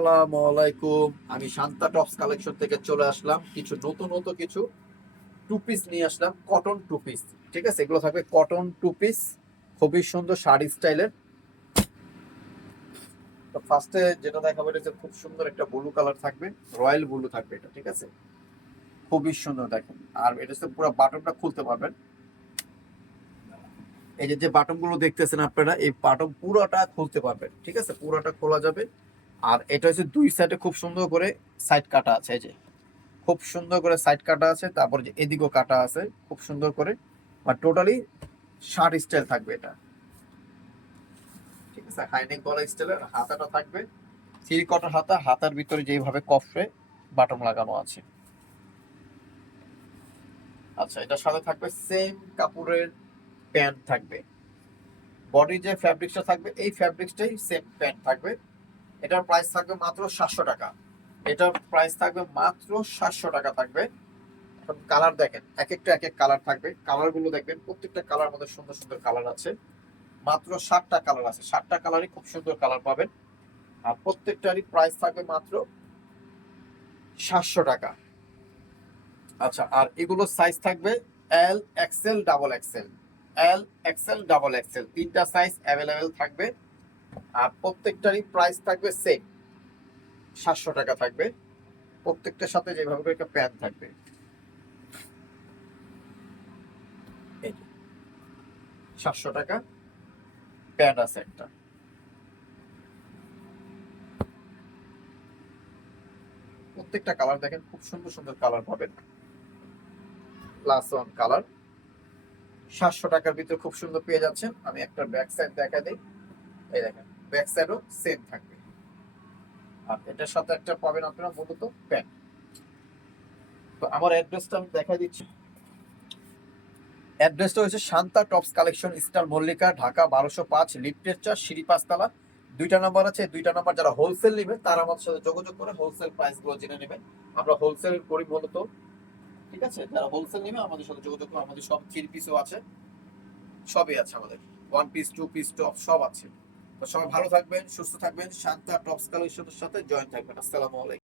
আসসালামু আলাইকুম। আমি শান্তা টপস কালেকশন থেকে চলে আসলাম। কিছু কিছু টু পিস নিয়ে আসলাম, কটন টু পিস। ঠিক আছে, এগুলো থাকবে কটন টু পিস, খুবই সুন্দর শাড়ি স্টাইলের। তো ফার্স্টে যেটা দেখাবো এটা হচ্ছে খুব সুন্দর একটা ব্লু কালার থাকবে, রয়্যাল ব্লু থাকবে এটা। ঠিক আছে, খুবই সুন্দর দেখেন। আর এটা হচ্ছে পুরো বাটনটা খুলতে পারবেন। এই যে যে বাটন গুলো দেখতেছেন আপনারা, এই বাটন পুরোটা খুলতে পারবেন। ঠিক আছে, পুরোটা খোলা যাবে। আর এটা হচ্ছে দুই সাইডে খুব সুন্দর করে সাইড কাটা আছে, এই যে খুব সুন্দর করে সাইড কাটা আছে, তারপর যে এদিকেও কাটা আছে খুব সুন্দর করে। আর টোটালি শার্ট স্টাইল থাকবে এটা। ঠিক আছে, হাইনেক গলা স্টাইলের হাতাটা থাকবে থ্রি কটার হাতা, হাতার ভিতরে যেভাবে কফে বাটন লাগানো আছে। আচ্ছা, এটার সাথে থাকবে সেম কাপড়ের প্যান্ট থাকবে। বডি যে ফ্যাব্রিক্সটা থাকবে এই ফ্যাব্রিক্সটাই সেম প্যান্ট থাকবে। এটার প্রাইস থাকবে মাত্র 700 টাকা। এটার প্রাইস থাকবে মাত্র 700 টাকা থাকবে। কালার দেখেন, এক এক কালার থাকবে। কালার গুলো দেখবেন, প্রত্যেকটা কালার মধ্যে সুন্দর সুন্দর কালার আছে। মাত্র 7টা কালার আছে, 7টা কালারই খুব সুন্দর কালার পাবেন। আর প্রত্যেকটারই প্রাইস থাকবে মাত্র 700 টাকা। আচ্ছা, আর এগুলো সাইজ থাকবে L XL double XL. L XL double XL তিনটা সাইজ অ্যাভেলেবেল থাকবে। আর প্রত্যেকটারই প্রাইস থাকবে সেম, 700 টাকা থাকবে। প্রত্যেকটার সাথে যেভাবে করে একটা প্যান্ট থাকবে, এই যে 700 টাকা প্যান্ট আছে একটা। প্রত্যেকটা কালার দেখেন, খুব সুন্দর সুন্দর কালার পাবেন। প্লাস ওয়ান কালার 700 টাকার ভিতরে খুব সুন্দর পেয়ে যাচ্ছেন। আমি একটা ব্যাক সাইড দেখা দিই, এই দেখেন ব্যাক সাইডও সেম থাকবে। আর এটার সাথে একটা পাবেন আপনারা মূলত প্যান্ট। তো আমার অ্যাড্রেসটা আমি দেখাই দিচ্ছি। অ্যাড্রেসটা হচ্ছে Shanta tops collection, star Mallika, Dhaka 1205, লিফটের 4, সিঁড়ি 5 তলা। দুইটা নাম্বার আছে, দুইটা নাম্বার যারা হোলসেল নেবে তারা আমাদের সাথে যোগাযোগ করে হোলসেল প্রাইস গুলো জেনে নেবেন। আমরা হোলসেল করি মূলত। ঠিক আছে, যারা হোলসেল নেবে আমাদের সাথে যোগাযোগ করে। আমাদের সব থ্রি পিসও আছে, সবই আছে আমাদের। One piece, two piece, top সব আছে। তো সবাই ভালো থাকবেন, সুস্থ থাকবেন, শান্তা টপস কালেকশনের সাথে জয়েন থাকবেন। আসসালামু আলাইকুম।